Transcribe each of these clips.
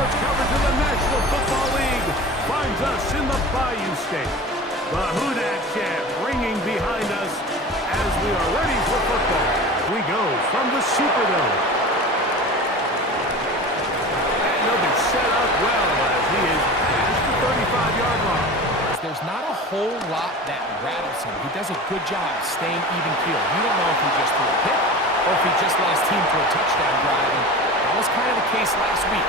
Sports coverage of the National Football League finds us in the Bayou State. The Houdat chant ringing behind us as we are ready for football. We go from the Superdome. And he'll be set up well as he is past the 35-yard line. There's not a whole lot that rattles him. He does a good job staying even keel. You don't know if he just threw a pick or if he just led his team to a touchdown drive. And that was kind of the case last week.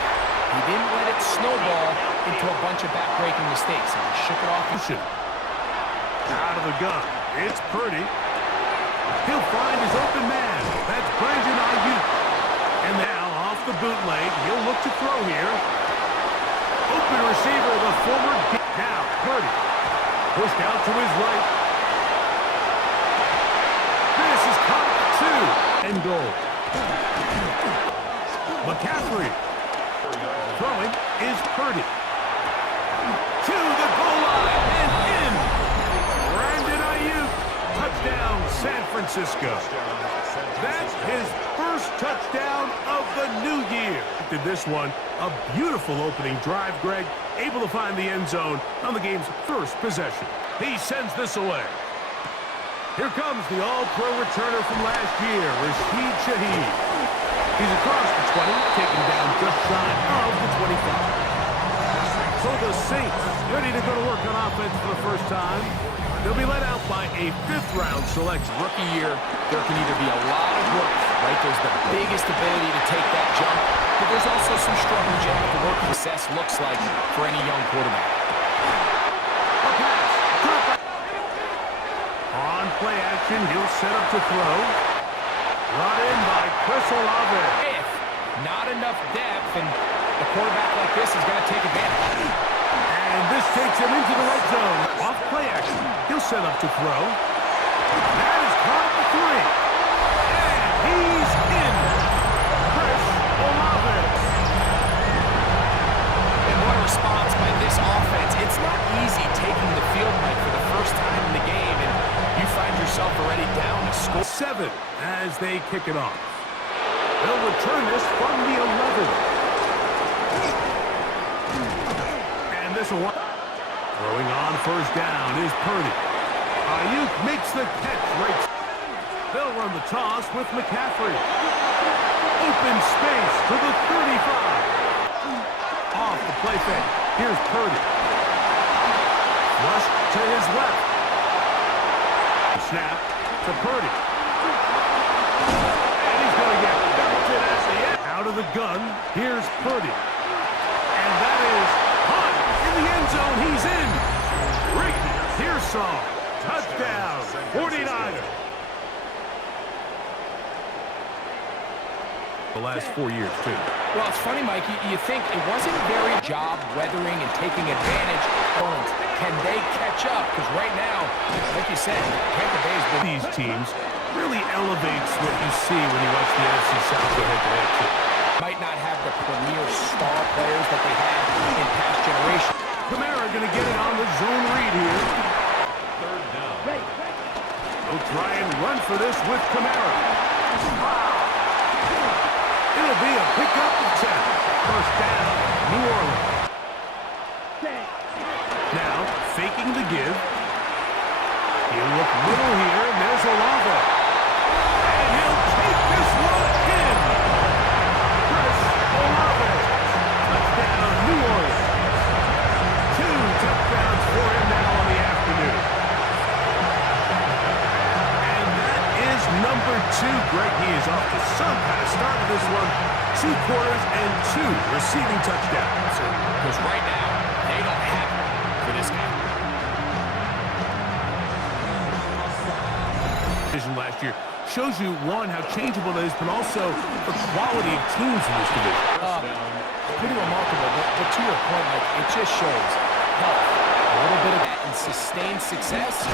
He didn't let it snowball into a bunch of back-breaking mistakes. He shook it off. Out of the gun. It's Purdy. He'll find his open man. That's Brandon Ayuk. And now off the bootleg, he'll look to throw here. Open receiver, the former. Now Purdy pushed out to his right. This is caught at 2 and goal. McCaffrey throwing is Purdy to the goal line and in. Brandon Ayuk, touchdown San Francisco. That's his first touchdown of the new year. Did this one a beautiful opening drive, Greg, able to find the end zone on the game's first possession. He sends this away. Here comes the all-pro returner from last year, Rashid Shaheed. He's across the 20, taking down just shy of the 25. So the Saints ready to go to work on offense for the first time. They'll be led out by a 5th-round selection. Rookie year, there can either be a lot of work, right? There's the biggest ability to take that jump, but there's also some struggles you have to work. Success looks like for any young quarterback. On play action, he'll set up to throw. Brought in by Chris Olave. If not enough depth, and a quarterback like this is going to take advantage. And this takes him into the red zone. Off play action, he'll set up to throw. That is caught at the 3. And he's in. Chris Olave. And what a response by this offense. It's not easy taking the field right for the first time in the game, and you find yourself already down to score. 7 as they kick it off. They'll return this from the 11. And this one. Throwing on first down is Purdy. Ayuk makes the catch right. They'll run the toss with McCaffrey. Open space to the 35. Off the play fake. Here's Purdy. Flush to his left. Snap to Purdy. And he's going to get belted at the end. Out of the gun, here's Purdy. And that is caught in the end zone. He's in. Ricky Pearsall. Touchdown. 49er. The last 4 years, too. Well, it's funny, Mike. You think it wasn't very job weathering and taking advantage. Can they catch up? Because right now, like you said, Tampa Bay's been... These teams really elevates what you see when you watch the NFC South go head-to-head, too. Might not have the premier star players that they had in past generations. Kamara going to get it on the zone read here. 3rd down. They'll try and run for this with Kamara. It'll be a pickup of 10. First down, New Orleans. Now, faking the give. He'll look little here, and there's Olave. And he'll take this one in. Chris Olave. Touchdown, New Orleans. 2 touchdowns for him now on the afternoon. And that is number 2. Greg, he is off to some kind of start of this one. 2 quarters and 2 receiving touchdowns. Because right now, they don't have it for this game. Division last year shows you, one, how changeable it is, but also the quality of teams in this division. Pretty remarkable, but to your point, like, it just shows health, a little bit of that, and sustained success.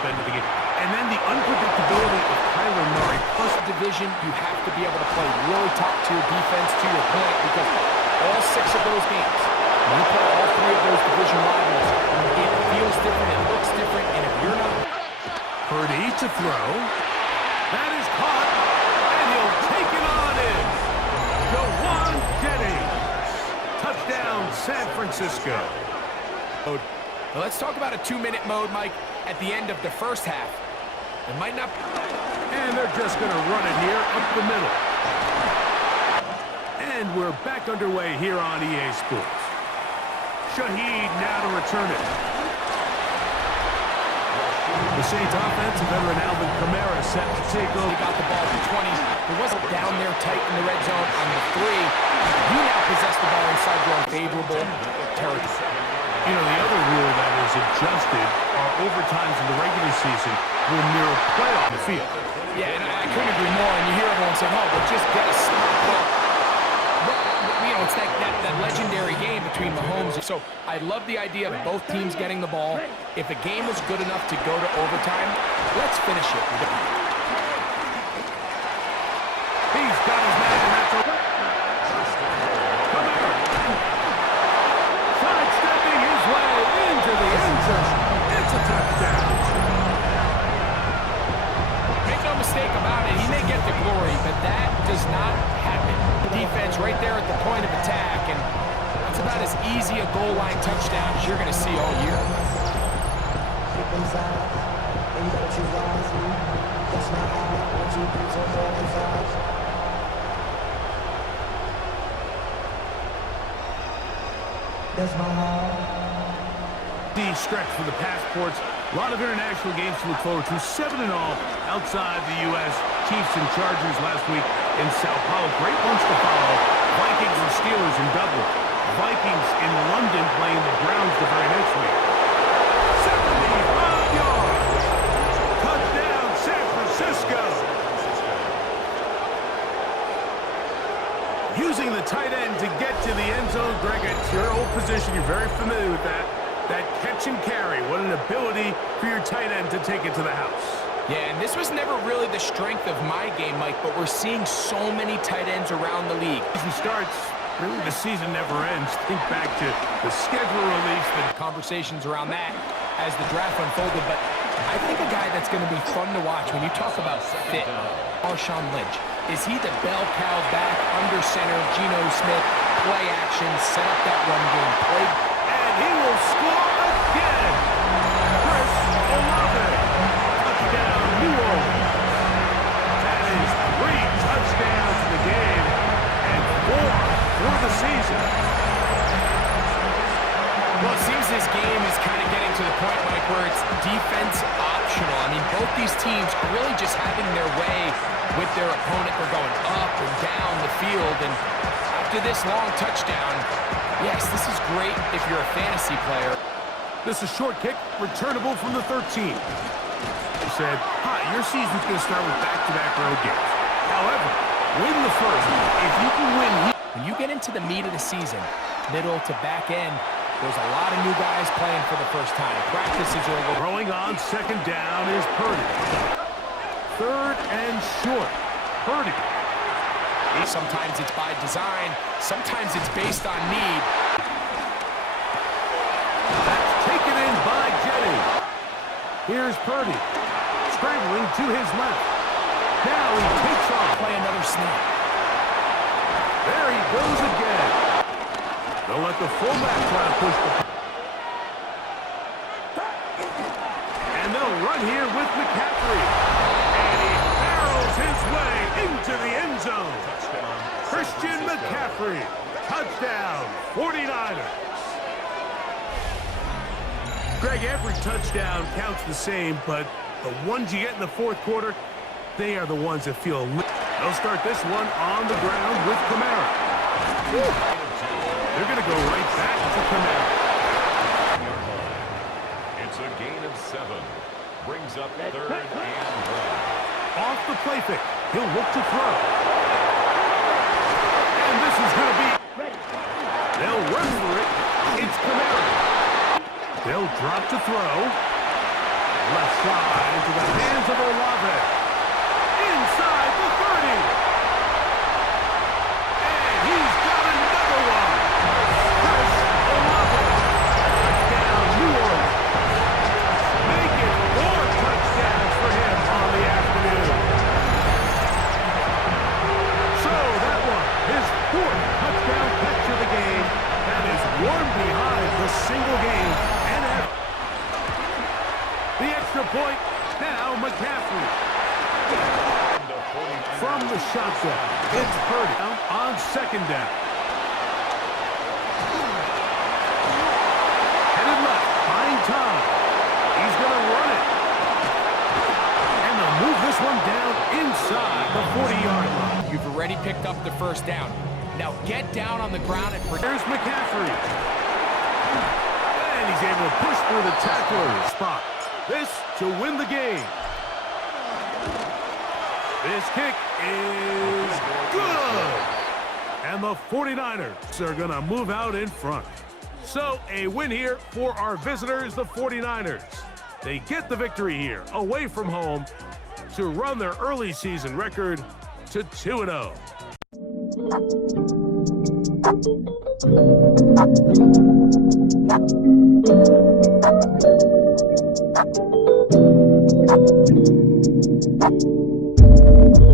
And then the unpredictability of Kyler Murray. Plus division, you have to be able to play really top-tier defense, to your point, because all 6 of those games, when you play all 3 of those division rivals, it feels different, it looks different, and if you're not... Purdy to throw. That is caught, and he'll take it on in. Jawan Jennings. San Francisco. Now let's talk about a 2-minute mode, Mike, at the end of the first half. It might not... And they're just going to run it here up the middle. And we're back underway here on EA Sports. Shaheed now to return it. The Saints offense and veteran Alvin Kamara set to take over. He got the ball at the 20. It wasn't down there tight in the red zone on the 3. You now possess the ball inside your own favorable territory. You know, the other rule that is adjusted are overtimes in the regular season will mirror play on the field. Yeah, and I couldn't agree more. And you hear everyone saying, oh, but just get a stop. Well, you know, it's that legendary game between Mahomes. So I love the idea of both teams getting the ball. If a game was good enough to go to overtime, let's finish it. He's got his man, and that's over. Kamara. Sidestepping his way into the end zone. It's a touchdown. Make no mistake about it, he may get the glory, but that does not happen. Defense right there at the point of attack, and that's about as easy a goal line touchdown as you're going to see all year. The stretch for the passports. A lot of international games to look forward to. 7-0 outside the U.S. Chiefs and Chargers last week in Sao Paulo. Great ones to follow. Vikings and Steelers in Dublin. Vikings in London playing the Browns the very next week. 75 yards. Touchdown, San Francisco. Using the tight end to get to the end zone. Greg, it's your old position. You're very familiar with that. That catch and carry. What an ability for your tight end to take it to the house. Yeah, and this was never really the strength of my game, Mike, but we're seeing so many tight ends around the league. Season starts, really the season never ends. Think back to the schedule release, the conversations around that as the draft unfolded, but I think a guy that's going to be fun to watch when you talk about fit, Marshawn Lynch. Is he the bell cow back, under center, Geno Smith, play action, set up that run game, play... He will score again. Chris Olave. Touchdown, New Orleans. That is 3 touchdowns in the game and 4 for the season. Well, it seems this game is kind of getting to the point, Mike, where it's defense optional. I mean, both these teams are really just having their way with their opponent. They're going up and down the field, and after this long touchdown, yes, this is great if you're a fantasy player. This is short kick, returnable from the 13. He said, hi, your season's going to start with back-to-back road games. However, win the first. If you can win here... When you get into the meat of the season, middle to back end, there's a lot of new guys playing for the first time. Practices are over. Throwing on second down is Purdy. 3rd and short. Purdy. Sometimes it's by design, sometimes it's based on need. That's taken in by Jennings. Here's Purdy, scrambling to his left. Now he takes off. Play another snap. There he goes again. They'll let the fullback try to push the... And they'll run here with McCaffrey. And he barrels his way into the end zone. Christian McCaffrey, touchdown, 49ers. Greg, every touchdown counts the same, but the ones you get in the fourth quarter, they are the ones that feel... They'll start this one on the ground with Kamara. They're going to go right back to Kamara. It's a gain of 7. Brings up 3rd and 1. Off the play fake, he'll look to throw. And this is going to be... They'll run for it. It's Kamara. They'll drop to throw. Left side into the hands of Olave. Inside the 30. And he's got another one. Chris Olave. Touchdown, New Orleans. Make it 4 touchdowns for him on the afternoon. So that one, his 4th touchdown catch of the game. That is 1 point. Now McCaffrey. From the shotgun, it's Purdy on second down. Headed left, find Tom. He's going to run it. And they'll move this one down inside the 40-yard line. You've already picked up the first down. Now get down on the ground and There's McCaffrey. And he's able to push through the tackler spot. This to win the game. This kick is good. And the 49ers are going to move out in front. So a win here for our visitors, the 49ers. They get the victory here away from home to run their early season record to 2-0.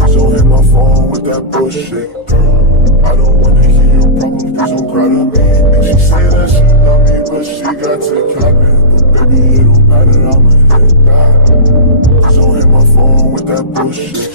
So hit my phone with that bullshit, girl. I don't wanna hear your problems, please don't cry to me. And she say that she love me, but she got to cap it. But baby, it don't matter, I'ma hit that. So hit my phone with that bullshit.